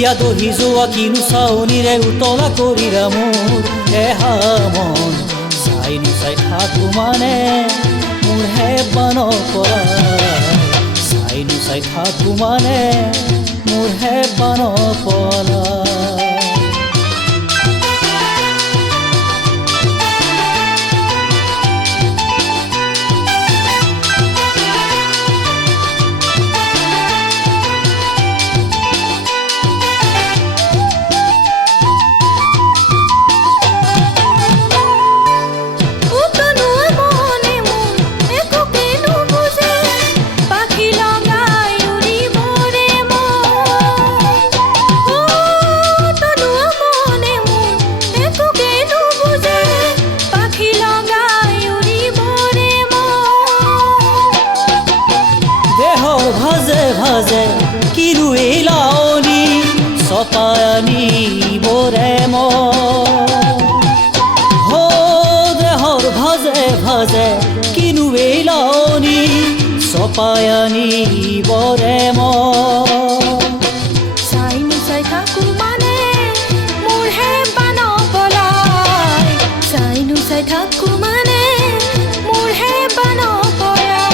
হিয়া দহি যোৱা কিনো চাৱনিৰে উতলা কৰিৰা মোৰ এহা মন চাই নুচাই থাকো মানে মোৰ হেবা নপলাই চাই নুচাই থাকো মানে মোৰ হেবা নপলাই ভাজে ভাজে কিনো এই লাৱনী চপাই আনিবৰে মো দেহৰ ভাজে ভাজে কিনো এই লাৱনী চপাই আনিবৰে মো চাই নুচাই থাকো মানে মোৰ হেবা নপলাই চাই নুচাই থাকো মানে মোৰ হেবা নপলাই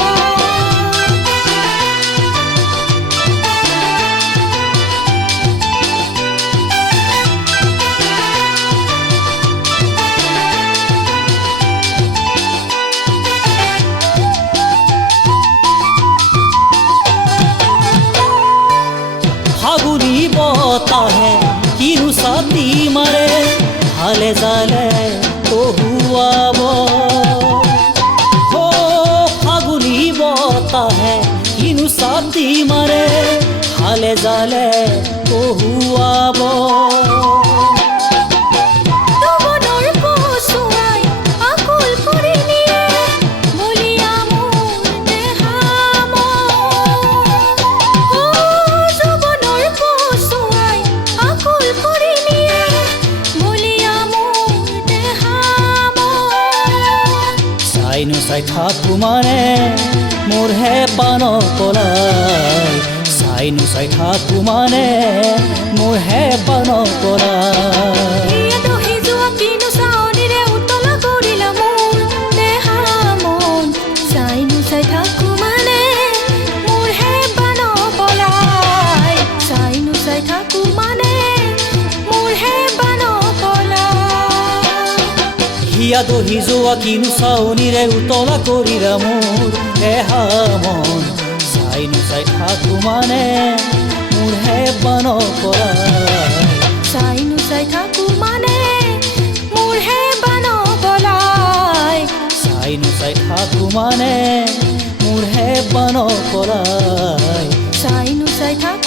ফাগুনী বতাহে কিনো ছাতি মাৰে হালে জালে কহুৱাব ফাগুনী বতাহে কিনো ছাতি মাৰে হালে জালে কহুৱাব চাই নুচাই থাকো মানে মোৰ হেবা নপলাই চাই নুচাই থাকো মানে মোৰ হেবা নপলাই চাই নুচাই থাকো মানে মোৰ হেবা নপলাই চাই নুচাই থাকো মানে মোৰ হেবা নপলাই হিয়া দহি যোৱা কিনো চাৱনিৰে উতলা কৰিৰা মোৰ এহা মন চাই নুচাই থাকো মানে মোৰ হেবা নপলাই চাই নুচাই থাকো মানে মোৰ হেবা নপলাই চাই নুচাই থাকো মানে মোৰ হেবা নপলাই চাই নুচাই থাকো